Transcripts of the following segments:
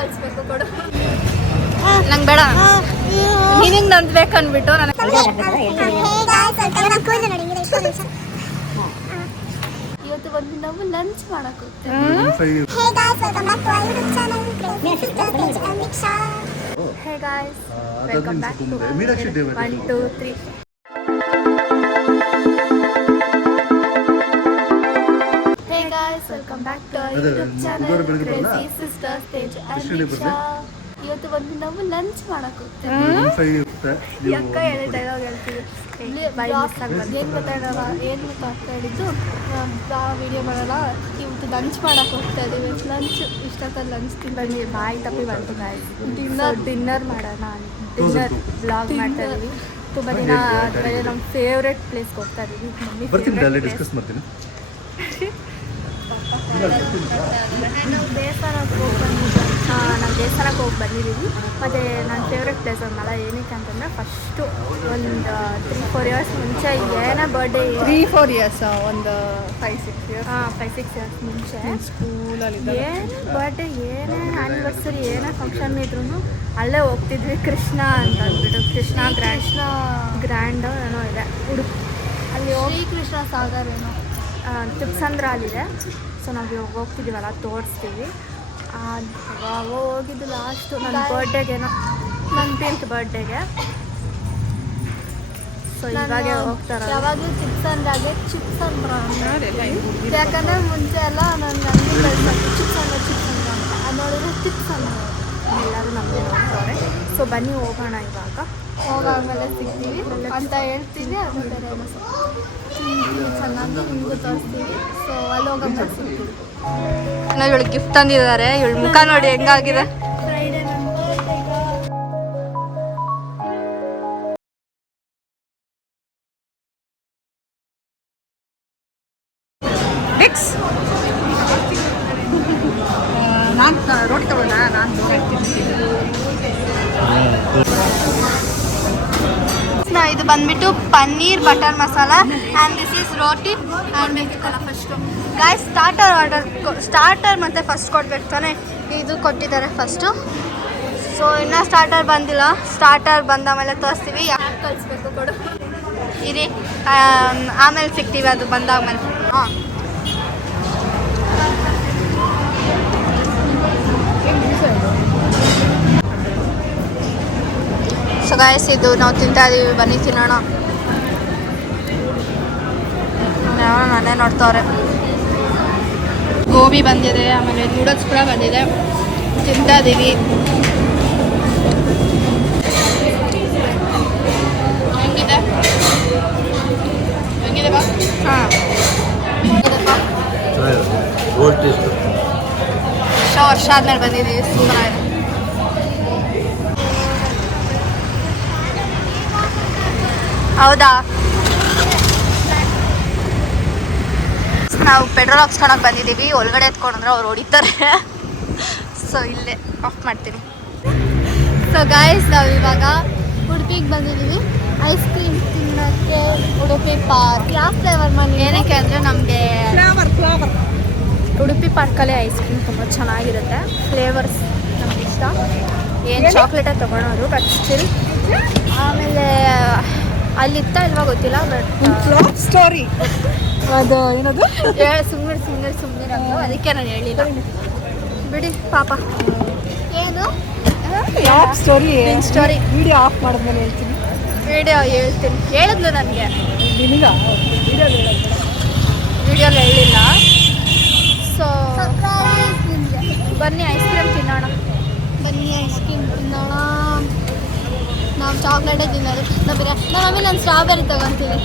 ಕಳಿಸ್ಬೇಕು ಕೊಡು. ನಂಗೆ ಬೇಡ. ನಿನಗೆ ನಂದು ಬೇಕು ಅಂದ್ಬಿಟ್ಟು ನನಗೆ ಇವತ್ತು ಬಂದು ನಾವು ಲಂಚ್ ಮಾಡಕ್ ಹೋಗ್ತೇವೆ. Hey guys welcome back to Meenakshi ದೇವತೆ. ಒನ್ ಟೂ ತ್ರೀ ಅದೇ, ಯೂಟ್ಯೂಬ್ ಚಾನಲ್ ಬುಧವಾರ ಬೆಳಗ್ಗೆ ಬರಲ್ಲ? ಕ್ರೇಜಿ ಸಿಸ್ಟರ್ಸ್ ತೇಜ್ ಕೃಷ್ಣನೇ ಅನಿಶಾ ಇವತ್ತು ಬಂದು ನಾವು ಲಂಚ್ ಮಾಡಕ್ ಹೋಗ್ತೇವೆ. ಇರುತ್ತೆ. ಅಕ್ಕ ಹೇಳಿ ಡೈಲಾಗ್ ಹೇಳ್ತೀವಿ. ಏನು ಗೊತ್ತಾಗಲ್ಲ ಏನು ಅಕ್ಕ ಹೇಳಿದ್ದು ವಿಡಿಯೋ ಮಾಡಲ್ಲ ಇವತ್ತು ಲಂಚ್ ಮಾಡಕ್ ಹೋಗ್ತಾ ಇದೀವಿ. ಲಂಚ್ ಇಷ್ಟೊತ್ತಲ್ಲಿ ಲಂಚ್ ತಿನ್ನಿ ಬಾಯಿ ತಪ್ಪಿ ಬಂತು ಡಿನ್ನರ್ ಡಿನ್ನರ್ ಮಾಡೋಣ. ಡಿನ್ನರ್ ಬ್ಲಾಗ್ ಮಾಡ್ತಾ ಇದೀವಿ. ತುಂಬ ದಿನ ಆದಮೇಲೆ ನಮ್ಮ ಫೇವ್ರೆಟ್ ಪ್ಲೇಸ್ಗೆ ಹೋಗ್ತಾ ಇದೀವಿ. ಮಮ್ಮಿ ಬರ್ತೀನಿ ಅಲ್ಲಿ ಡಿಸ್ಕಸ್ ಮಾಡ್ತೀನಿ. ನಾವು ದೇವಸ್ಥಾನಕ್ಕೆ ಹೋಗಿ ಬಂದಿದ್ದೀವಿ ನಾವು ದೇವಸ್ಥಾನಕ್ಕೆ ಹೋಗಿ ಬಂದಿದ್ದೀವಿ. ಮತ್ತು ನನ್ನ ಫೇವ್ರೆಟ್ ಪ್ಲೇಸ್ ಅಂದಲ್ಲ ಏನಕ್ಕೆ ಅಂತಂದರೆ ಫಸ್ಟು ಒಂದು ತ್ರೀ ಫೋರ್ ಇಯರ್ಸ್ ಮುಂಚೆ ಏನೇ ಬರ್ಡೇ ತ್ರೀ ಫೋರ್ ಇಯರ್ಸ್ ಒಂದು ಫೈವ್ ಸಿಕ್ಸ್ ಇಯರ್ಸ್ ಹಾಂ ಫೈವ್ ಸಿಕ್ಸ್ ಇಯರ್ಸ್ ಮುಂಚೆ. ಸ್ಕೂಲಲ್ಲಿ ಏನೇ ಬರ್ಡೇ ಏನೇ ಆ್ಯನಿವರ್ಸರಿ ಏನೇ ಫಂಕ್ಷನ್ ಇದ್ರೂ ಅಲ್ಲೇ ಹೋಗ್ತಿದ್ವಿ ಕೃಷ್ಣ ಅಂತ ಅಂದ್ಬಿಟ್ಟು. ಕೃಷ್ಣ ಕೃಷ್ಣ ಗ್ರ್ಯಾಂಡ್ ಏನೋ ಇದೆ. ಉಡುಪಿ. ಅಲ್ಲಿ ಹೋಗಿ ಕೃಷ್ಣ ಸಾಗರ್ ಏನೋ. ತಿಪ್ಸಂದ್ರ ಅಲ್ಲಿದೆ ಸೊ ನಾವು ಇವಾಗ ಹೋಗ್ತಿದ್ದೀವಲ್ಲ ತೋರಿಸ್ತೀವಿ. ಹೋಗಿದ್ದು ಲಾಸ್ಟು ನನ್ನ ಬರ್ಡೇಗೇನೋ ನನ್ನ ಟೆಂತ್ ಬರ್ಡೇಗೆ ಸೊ ಇವಾಗೆ ಹೋಗ್ತಾರೆ. ಯಾವಾಗಲೂ ಚಿಪ್ಸ್ ಅಂದಾಗೆ ಚಿಪ್ಸ್ ಅಂತ ಯಾಕಂದ್ರೆ ಮುಂಚೆ ಎಲ್ಲ ನನ್ನ ನನಗೆ ಚಿಪ್ಸ್ ಅಂದ್ರೆ ಚಿಪ್ಸ್ ಅಂದ್ರೆ ಅಂತ ಅದು ನೋಡಿದ್ರೆ ಚಿಪ್ಸ್ ಅಂದ್ರೆ ಎಲ್ಲರೂ ನಮಗೆ ನೋಡ್ತಾರೆ. ಸೊ ಬನ್ನಿ ಹೋಗೋಣ ಇವಾಗ. ಹೋಗಾದ್ಮೇಲೆ ಸಿಗ್ತೀವಿ ಅಂತ ಹೇಳ್ತೀವಿ ಅದು ಬೇರೆ ಚೆನ್ನಾಗಿ ನಿಮಗೂ ತೋರಿಸ್ತೀವಿ. ಸೊ ಅಲ್ಲಿ ಹೋಗೋಣ ಸಿಗ್ತೀವಿ ಇವಳು ಗಿಫ್ಟ್ ತಂದಿದ್ದಾರೆ. ಇವಳು ಮುಖ ನೋಡಿ ಹೆಂಗಾಗಿದೆ? ನಾನು ರೋಟಿ ತಗೊಳ್ಳೋಣ ನಾನು ನಾ ಇದು ಬಂದ್ಬಿಟ್ಟು paneer butter masala and this is roti and ಬೇಕಿತ್ತಲ್ಲ first guys starter order starter ಮತ್ತು ಫಸ್ಟ್ ಕೊಡ್ಬೇಕು ತಾನೆ? ಇದು ಕೊಟ್ಟಿದ್ದಾರೆ ಫಸ್ಟು ಸೊ ಇನ್ನೂ ಸ್ಟಾರ್ಟರ್ ಬಂದಿಲ್ಲ. ಸ್ಟಾರ್ಟರ್ ಬಂದ ಮೇಲೆ ತೋರಿಸ್ತೀವಿ. ಯಾಕೆ ಕಳಿಸ್ಬೇಕು ಕೊಡು? ಇರಿ ಆಮೇಲೆ ಸಿಗ್ತೀವಿ ಅದು ಬಂದಾಗ ಹಾಂ ಸೊ ಗಾಯಸ್ ಇದು ನಾವು ತಿಂತಾ ಇದೀವಿ. ಬನ್ನಿ ತಿನ್ನೋಣ. ನಾನೇ ನೋಡ್ತಾವ್ರೆ. ಗೋಬಿ ಬಂದಿದೆ ಆಮೇಲೆ ನೂಡಲ್ಸ್ ಕೂಡ ಬಂದಿದೆ. ತಿಂತಾ ಇದೀವಿ. ಹೆಂಗಿದೆ? ಹೆಂಗಿದೆ ಬಾ? ಹಾಂ. ವರ್ಷ ಆದ್ಮೇಲೆ ಬಂದಿದ್ದೀವಿ ಸೂಪರ್ ಹೌದಾ? ನಾವು ಪೆಟ್ರೋಲ್ ಹಾಕ್ಸ್ಕೊಳಕ್ ಬಂದಿದ್ದೀವಿ. ಒಳಗಡೆ ಎತ್ಕೊಂಡ್ರೆ ಅವ್ರು ಹೊಡಿತಾರೆ. ಸೊ ಇಲ್ಲೇ ಆಫ್ ಮಾಡ್ತೀನಿ. ಸೊ ಗಾಯಸ್ ನಾವು ಇವಾಗ ಉಡುಪಿಗೆ ಬಂದಿದ್ದೀವಿ. ಐಸ್ ಕ್ರೀಮ್ ತಿನ್ನೋಕ್ಕೆ ಉಡುಪಿ ಪಾರ್ಕ್ ಯಾವ ಫ್ಲೇವರ್ ಮನೆ ಏನಕ್ಕೆ ಅಂದರೆ ನಮಗೆ ಉಡುಪಿ ಪಾರ್ಕಲ್ಲೇ ಐಸ್ ಕ್ರೀಮ್ ತುಂಬ ಚೆನ್ನಾಗಿರುತ್ತೆ. ಫ್ಲೇವರ್ಸ್ ನಮ್ಗೆ ಇಷ್ಟ. ಏನು ಚಾಕ್ಲೇಟೇ ತೊಗೊಳೋರು ಬಟ್ ಸ್ಟಿಲ್ ಆಮೇಲೆ ಅಲ್ಲಿತ್ತ ಇಲ್ವಾ ಗೊತ್ತಿಲ್ಲ ಬಟ್ ಸ್ಟೋರಿ ಅದು ಏನದು? ಸುಮ್ಮನೆ ಸುಮ್ಮನೆ ಸುಮ್ಮನೆ ಅದಕ್ಕೆ ನಾನು ಹೇಳಿಲ್ಲ. ಬಿಡಿ ಪಾಪ. ಏನು? ಯಾವ ಸ್ಟೋರಿ ಸ್ಟೋರಿ ವಿಡಿಯೋ ಆಫ್ ಮಾಡಿದ್ಮೇಲೆ ಹೇಳ್ತೀನಿ. ವಿಡಿಯೋ ಹೇಳ್ತೀನಿ. ಹೇಳಿದ್ಲು ನನಗೆ. ನಿನಗ ವಿಡಿಯೋ ವಿಡಿಯೋಲಿ ಹೇಳಿಲ್ಲ. ಸೊ ಬನ್ನಿ ಐಸ್ ಕ್ರೀಮ್ ತಿನ್ನೋಣ. ಬನ್ನಿ ಐಸ್ ಕ್ರೀಮ್ ತಿನ್ನೋಣ. ನಾವು ಚಾಕ್ಲೇಟೇ ತಿನ್ನೋದು. ಬೇರೆ ನಮ್ಮ ಮಮ್ಮಿ ನಾನು ಸ್ಟ್ರಾಬೆರಿ ತೊಗೊತೀನಿ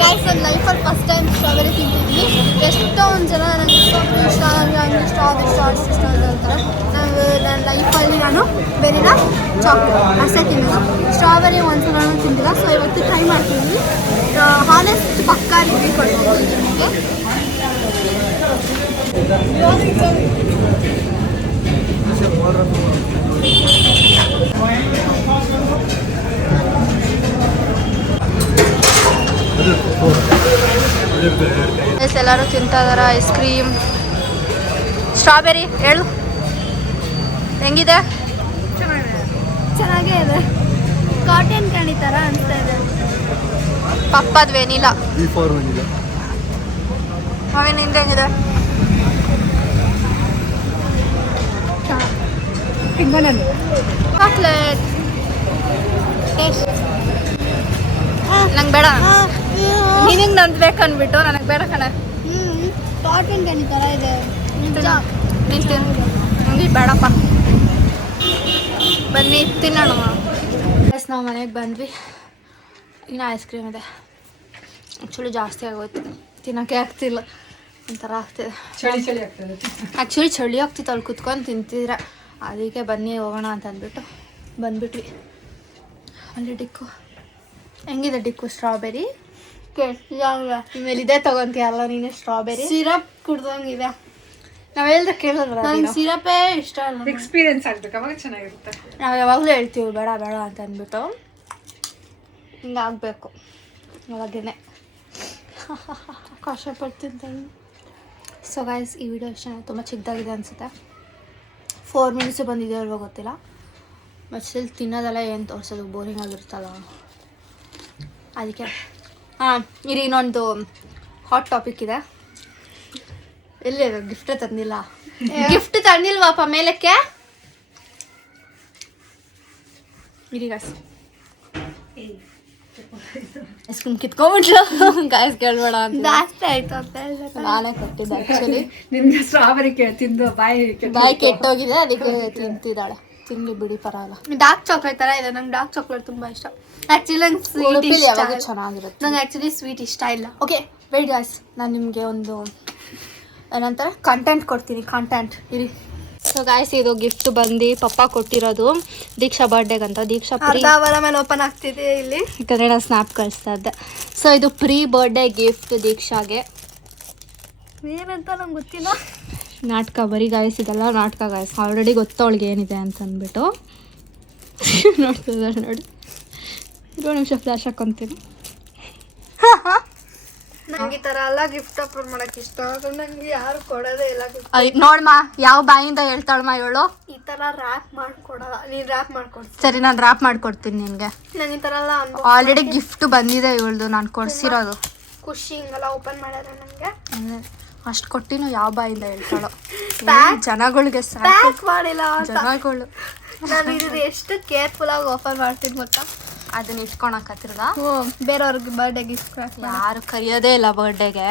ಗೈಸ್ ನನ್ನ ಲೈಫಲ್ಲಿ ಫಸ್ಟ್ ಟೈಮ್ ಸ್ಟ್ರಾಬೆರಿ ತಿಂತಿದ್ವಿ ಎಷ್ಟೊಂದು ಜನ ನನಗೆ ಸ್ಟ್ರಾಬೆರಿ ಇಷ್ಟ ನನಗೆ ಸ್ಟ್ರಾಬೆರಿ ಶಾರ್ಟ್ಸ್ ಇಷ್ಟ ಅಂತ ಹೇಳ್ತಾರೆ. ನಾನು ನನ್ನ ಲೈಫಲ್ಲಿ ನಾನು ಬೇರೆನ ಚಾಕ್ಲೇಟ್ ಅಷ್ಟೇ ತಿನ್ನೋದು. ಸ್ಟ್ರಾಬೆರಿ ಒಂದು ಸಲ ತಿಂದಿಲ್ಲ ಸೊ ಇವತ್ತು ಟ್ರೈ ಮಾಡ್ತಿದ್ವಿ ಹಾನೆಸ್ಟ್ ಪಕ್ಕ ರಿವ್ಯೂ ಕೊಡ್ಬೋದು ನಿಮಗೆ ಎಲ್ಲರೂ ತಿಂತಾ ಇದಾರ ಐಸ್ ಕ್ರೀಮ್ ಸ್ಟ್ರಾಬೆರಿ ಹೇಳು. ಹೆಂಗಿದೆ? ಚೆನ್ನಾಗೇ ಇದೆ. ಕಾಟನ್ ಕಣಿತಾರ ಅಂತ ಅನಿಸ್ತಾ ಇದೆ. ಪಪ್ಪದ್ ವೆನಿಲಾ. ಫಾರ್ ಅವೇ ನಿಂದ ಹೆಂಗಿದೆ? ಚಾಕ್ಲೇಟ್ ನಂಗೆ ಬೇಡ. ನಿನಗೆ ನಂದು ಬೇಕು ಅಂದ್ಬಿಟ್ಟು ನನಗೆ ಬೇಡ ಕಣ. ಕಾಟನ್ ಕ್ಯಾಂಡಿ ಥರ ಇದೆ. ನಿಜ. ನಿಂತೀನಿ ನಂಗೆ ಬೇಡಪ್ಪ. ಬನ್ನಿ ತಿನ್ನೋಣ. ಎಸ್ ನಾವು ಮನೆಗೆ ಬಂದ್ವಿ. ಇನ್ನು ಐಸ್ ಕ್ರೀಮ್ ಇದೆ. ಆ್ಯಕ್ಚುಲಿ ಜಾಸ್ತಿ ಆಗೋಯ್ತು. ತಿನ್ನೋಕ್ಕೆ ಆಗ್ತಿಲ್ಲ. ಒಂಥರ ಆಗ್ತಿದೆ. ಚಳಿ ಚಳಿ ಆಗ್ತದೆ. ಆ್ಯಕ್ಚುಲಿ ಚಳಿ ಆಗ್ತಿತ್ತು ಅಲ್ಲಿ ಕುತ್ಕೊಂಡು ತಿಂತಿದ್ರೆ. ಅದಕ್ಕೆ ಬನ್ನಿ ಹೋಗೋಣ ಅಂತ ಅಂದ್ಬಿಟ್ಟು ಬಂದ್ಬಿಟ್ವಿ. ಅಲ್ಲಿ ಡಿಕ್ಕು. ಹೆಂಗಿದೆ ಡಿಕ್ಕು? ಸ್ಟ್ರಾಬೆರಿ ಇಮೇಲೆ ಇದೇ ತಗೊಂತೀಯಲ್ಲ ನೀನು ಸ್ಟ್ರಾಬೆರಿ ಸಿರಪ್ ಕುಡ್ದಂಗಿದೆ ನಾವು ಹೇಳ್ದ ಕೇಳಿದ್ರ ನಂಗೆ ಸಿರಪೇ ಇಷ್ಟ ಅಲ್ಲ ಎಕ್ಸ್ಪೀರಿಯನ್ಸ್ ಆಗ್ಬೇಕು ಅವಾಗ ಚೆನ್ನಾಗಿರುತ್ತೆ. ನಾವು ಯಾವಾಗಲೂ ಹೇಳ್ತೀವಿ ಬೇಡ ಬೇಡ ಅಂತ ಅಂದ್ಬಿಟ್ಟು. ಹಿಂಗಾಗಬೇಕು ಅವಾಗೇನೆ. ಕಷ್ಟಪಡ್ತಿಂತ ಸೊ ಗೈಸ್ ಈ ವಿಡಿಯೋ ಇಷ್ಟ ತುಂಬ ಚಿಕ್ಕದಾಗಿದೆ ಅನಿಸುತ್ತೆ. ಫೋರ್ ಮಿನಿಟ್ಸು ಬಂದಿದೆ ಅಲ್ವೋ ಗೊತ್ತಿಲ್ಲ. ಬಟ್ ಸ್ಟಿಲ್ ತಿನ್ನೋದೆಲ್ಲ ಏನು ತೋರಿಸೋದು ಬೋರಿಂಗ್ ಆಗಿರುತ್ತಲ್ಲ. ಅದಕ್ಕೆ ಹಾಂ ಇರಿ ಇನ್ನೊಂದು ಹಾಟ್ ಟಾಪಿಕ್ ಇದೆ. ಎಲ್ಲಿ ಗಿಫ್ಟ್ ತಂದಿಲ್ಲ. ಗಿಫ್ಟ್ ತಂದಿಲ್ವಾಪ ಮೇಲಕ್ಕೆ? ಇರಿ ಗಾಯ್ಸ್ ಐಸ್ ಕ್ರೀಮ್ ಕಿತ್ಕೊಂಡ್ಬಿಟ್ಲು. ಗಾಯ್ಸ್ ಕೇಳ್ಬೇಡ ಅಂತ. ಜಾಸ್ತಿ ಆಯ್ತು ಅಂತ ನಾನೇ ಕೊಟ್ಟಿದ್ದೆ ಆ್ಯಕ್ಚುಲಿ ನಿಮ್ಗೆ ಸ್ಟ್ರಾಬೆರಿ ತಿಂದು ಬಾಯಿ ಬಾಯಿ ಕೆಟ್ಟೋಗಿದೆ ಅದಕ್ಕೆ ತಿಂತಿದ್ದಾಳೆ. ತಿನ್ಲಿ ಬಿಡಿ ಪರವಾಗಿಲ್ಲ. ಡಾರ್ಕ್ ಚಾಕ್ಲೇಟ್ ತರ ಇದೆ ನಂಗೆ ಡಾರ್ಕ್ ಚಾಕ್ಲೇಟ್ ತುಂಬಾ ಇಷ್ಟ. ಆಕ್ಚುಲಿ ನಂಗೆ ಸ್ವೀಟ್ ಇಷ್ಟ. ಚೆನ್ನಾಗಿರುತ್ತೆ. ನಂಗೆ ಆಕ್ಚುಲಿ ಸ್ವೀಟ್ ಇಷ್ಟ ಇಲ್ಲ. ಓಕೆ ವೆಯ್ಟ್ ಗಾಯ್ಸ್ ನಾನು ನಿಮಗೆ ಒಂದು ಏನಂತಾರೆ ಕಂಟೆಂಟ್ ಕೊಡ್ತೀನಿ ಕಂಟೆಂಟ್ ಇರಿ. ಸೊ ಗಾಯ್ಸ್ ಇದು ಗಿಫ್ಟ್ ಬಂದು ಪಪ್ಪ ಕೊಟ್ಟಿರೋದು ದೀಕ್ಷಾ ದೀಕ್ಷಾ ಪ್ರೀ ಅರ್ಧ ಅವರ ಮೇಲೆ ಓಪನ್ ಆಗ್ತಿದೆ ಇಲ್ಲಿ. ಯಾಕಂದರೆ ನಾನು ಸ್ನ್ಯಾಪ್ ಕಳಿಸ್ತಾ ಇದ್ದೆ. ಸೊ ಇದು ಪ್ರೀ ಬರ್ಡೇ ಗಿಫ್ಟ್ ದೀಕ್ಷಾಗೆ. ಏನಂತ ನಂಗೆ ಗೊತ್ತಿಲ್ಲ. ನಾಟಕ ಬರೀ ಗಾಯಿಸಿದಲ್ಲ ಇದೆಲ್ಲ ನಾಟಕ ಗಾಯಸ್. ಆಲ್ರೆಡಿ ಗೊತ್ತು ಅವಳಿಗೆ ಏನಿದೆ ಅಂತ ಅಂದ್ಬಿಟ್ಟು ನೋಡ್ತಿದ್ದಾರೆ ನೋಡಿ. ಇರೋ ನಿಮಿಷ ಫ್ಲಾಶ್ ಹಾಕೊಂತೀನಿ. ನಂಗೆ ಈ ಥರ ಎಲ್ಲ ಗಿಫ್ಟ್ ಅಪ್ಲೋಡ್ ಮಾಡಕ್ಕೆ ಇಷ್ಟ. ಆದ್ರೆ ನಂಗೆ ಯಾರು ಕೊಡೋದೇ ಇಲ್ಲ. gift. ನೋಡ್ಮ ಯಾವ ಬಾಯಿಂದ ಹೇಳ್ತಾಳಮ್ಮ ಇವಳು? ಈ ಥರ ರ್ಯಾಪ್ ಮಾಡ್ಕೊಡಲ್ಲ. ನೀನು ರ್ಯಾಪ್ ಮಾಡ್ಕೊಡ್ತೀನಿ ಸರಿ ನಾನು ರ್ಯಾಪ್ ಮಾಡ್ಕೊಡ್ತೀನಿ ನಿನಗೆ. ನಂಗೆ ಈ ಥರ ಎಲ್ಲ ಆಲ್ರೆಡಿ ಗಿಫ್ಟ್ ಬಂದಿದೆ ಇವಳ್ದು ನಾನು ಕೊಡ್ಸಿರೋದು. ಖುಷಿ ಹಿಂಗೆಲ್ಲ ಓಪನ್ ಮಾಡ್ಯಾರ ನನಗೆ ಅಷ್ಟು ಕೊಟ್ಟಿನೂ ಯಾವ ಬಾಯಿಂದ ಹೇಳ್ತಾಳೋ? ಜನಗಳಿಗೆ ಪ್ಯಾಕ್ ಮಾಡಿಲ್ಲ ಜನಗಳು. ನಾನು ಇದು ಎಷ್ಟು ಕೇರ್ಫುಲ್ ಆಗಿ ಓಪನ್ ಮಾಡ್ತೀನಿ ಗೊತ್ತಾ? ಅದನ್ನ ಇಟ್ಕೊಳಕತ್ತಿರದ ಹ್ಞೂ ಬೇರೆಯವ್ರಿಗೆ ಬರ್ಡೇ ಗಿಫ್ಟ್ ಯಾರು ಕರೆಯೋದೇ ಇಲ್ಲ ಬರ್ಡೇಗೆ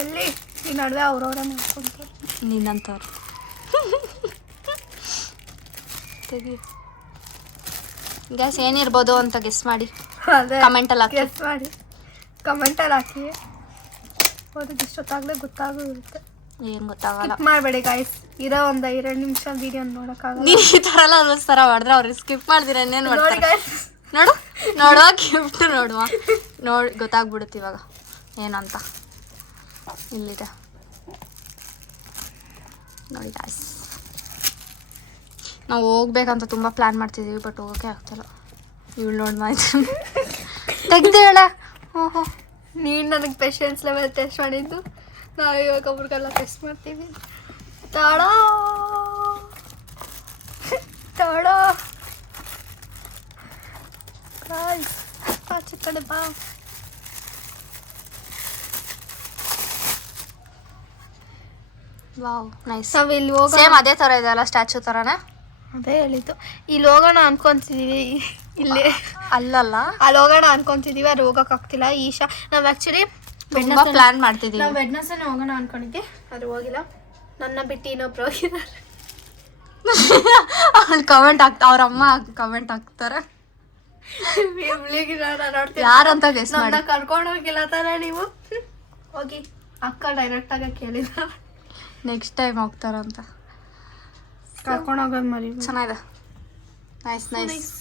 ಎಲ್ಲಿ? ಈ ನಡುವೆ ಅವ್ರವ್ರ ಮಾಡ್ಕೊಂತಾರೆ ನಿನ್ನಂತವ್ರು. ತೆಗಿ. ಗ್ಯಾಸ್ ಏನಿರ್ಬೋದು ಅಂತ ಗೆಸ್ ಮಾಡಿ. ಕಮೆಂಟಲ್ಲಿ ಹಾಕಿ. ಗೆಸ್ ಮಾಡಿ. ಕಮೆಂಟಲ್ಲಿ ಹಾಕಿ. ಅದಕ್ಕೆ ಇಷ್ಟೊತ್ತಾಗಲೇ ಗೊತ್ತಾಗಿರುತ್ತೆ ಏನು ಗೊತ್ತಾಗಲ್ಲ. ಸ್ಕಿಪ್ ಮಾಡಬೇಡಿ ಗಾಯ್ಸ್ ಇರೋ ಒಂದು ಎರಡು ನಿಮಿಷ ವಿಡಿಯೋ ನೋಡೋಕ್ಕಾಗಲ್ಲ. ನೀವು ಈ ಥರ ಎಲ್ಲ ರೂಲ್ಸ್ ಥರ ಮಾಡಿದ್ರೆ ಅವ್ರಿಗೆ ಸ್ಕಿಪ್ ಮಾಡಿದ್ರೆ ಇನ್ನೇನು ನೋಡಿ ಮಾಡ್ತಾರೆ? ಗಾಯ್ಸ್ ನೋಡು ನೋಡುವ ಗಿಫ್ಟ್ ನೋಡುವ. ನೋಡಿ ಗೊತ್ತಾಗ್ಬಿಡುತ್ತೆ ಇವಾಗ. ಏನಂತ? ಇಲ್ಲಿದೆ. ನೋಡಿ ಗಾಯ್ಸ್ ನಾವು ಹೋಗ್ಬೇಕಂತ ತುಂಬ ಪ್ಲ್ಯಾನ್ ಮಾಡ್ತಿದ್ದೀವಿ ಬಟ್ ಹೋಗೋಕ್ಕೆ ಆಗ್ತಿಲ್ಲ. ಇವಳು ನೋಡಿ ಮಾಹಿತಿ. ತೆಗ್ದೇಳ ಓಹೋ. ನೀನು ನನಗೆ ಪೇಷನ್ಸ್ ಲೆವೆಲ್ ಟೆಸ್ಟ್ ಮಾಡಿದ್ದು. ನಾವು ಇವಾಗ ಒಬ್ರಿಗೆಲ್ಲ ಟೆಸ್ಟ್ ಮಾಡ್ತೀವಿ. ತಾಡ! ತಾಡ! ಗಾಯ್ಸ್ ಆಚೆ ಕಡೆ ಬಾ. ವಾವ್ ನೈಸ್ ನಾವು ಇಲ್ಲಿ ಹೋಗೋಣ. ಸೇಮ್ ಅದೇ ಥರ ಇದೆ ಅಲ್ಲ ಸ್ಟ್ಯಾಚು ಥರನೇ ಅದೇ ಹೇಳಿದ್ದು. ಇಲ್ಲಿ ಹೋಗೋಣ ಅನ್ಕೊಂತಿದೀವಿ. ಇಲ್ಲಿ. ಅಲ್ಲಲ್ಲ? ಅಲ್ಲಿ ಹೋಗೋಣ ಅನ್ಕೊಂತಿದೀವಿ ಅದು ಹೋಗೋಕ್ಕಾಗ್ತಿಲ್ಲ ಈಶಾ ನಾವು ಆ್ಯಕ್ಚುಲಿ ಪ್ಲಾನ್ ಪ್ಲ್ಯಾನ್ ಮಾಡ್ತಿದ್ದೀವಿ ನಾವು ವೆಡ್ನಸ್ಸೇ ಹೋಗೋಣ ಅನ್ಕೊಂಡಿದ್ದೆ ಅದು ಹೋಗಿಲ್ಲ. ನನ್ನ ಬಿಟ್ಟು ಇನ್ನೊಬ್ರು ಹೋಗಿದ್ದಾರೆ. ಅವ್ಳು ಕಮೆಂಟ್ ಹಾಕ್ತಾ ಅವ್ರ ಅಮ್ಮ ಕಮೆಂಟ್ ಹಾಕ್ತಾರೆ. ಯಾರಂತ ಗೆಸ್ ಮಾಡಿ. ಕರ್ಕೊಂಡು ಹೋಗಿಲ್ಲ ತಾನೆ ನೀವು. ಹೋಗಿ ಅಕ್ಕ ಡೈರೆಕ್ಟ್ ಆಗಿ ಕೇಳಿದ ನೆಕ್ಸ್ಟ್ ಟೈಮ್ ಹೋಗ್ತಾರಂತ ಕರ್ಕೊಂಡು ಹೋಗೋದು ಮರಿ ಚೆನ್ನಾಗಿದೆ. ನೈಸ್ ನೈಸ್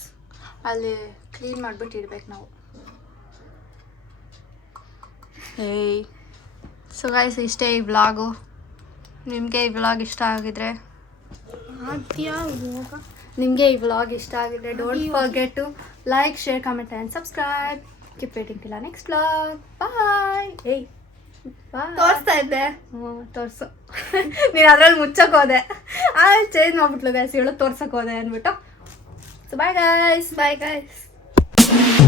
ಅಲ್ಲಿ ಕ್ಲೀನ್ ಮಾಡಿಬಿಟ್ಟು ಇಡ್ಬೇಕು ನಾವು. ಏಯ್. ಸೊ ಗೈಸ್ ಇಷ್ಟೇ ಈ ವ್ಲಾಗು ನಿಮಗೆ ಈ ವ್ಲಾಗ್ ಇಷ್ಟ ಆಗಿದ್ರೆ ನಿಮಗೆ ಈ ವ್ಲಾಗ್ ಇಷ್ಟ ಆಗಿದ್ರೆ don't forget to like share comment and subscribe keep waiting till next vlog bye ಏಯ್. ಬಾಯ್ ತೋರಿಸ್ತಾ ಇದ್ದೆ. ಹ್ಞೂ ತೋರಿಸು. ನೀನು ಅದ್ರಲ್ಲಿ ಮುಚ್ಚಕ್ಕೆ ಹೋದೆ. ಆ ಚೇಂಜ್ ಮಾಡ್ಬಿಟ್ಲು ಗೈಸ್ ಇವಳು ತೋರ್ಸೋಕೆ ಹೋದೆ ಅಂದ್ಬಿಟ್ಟು. So bye guys bye guys Mm-hmm.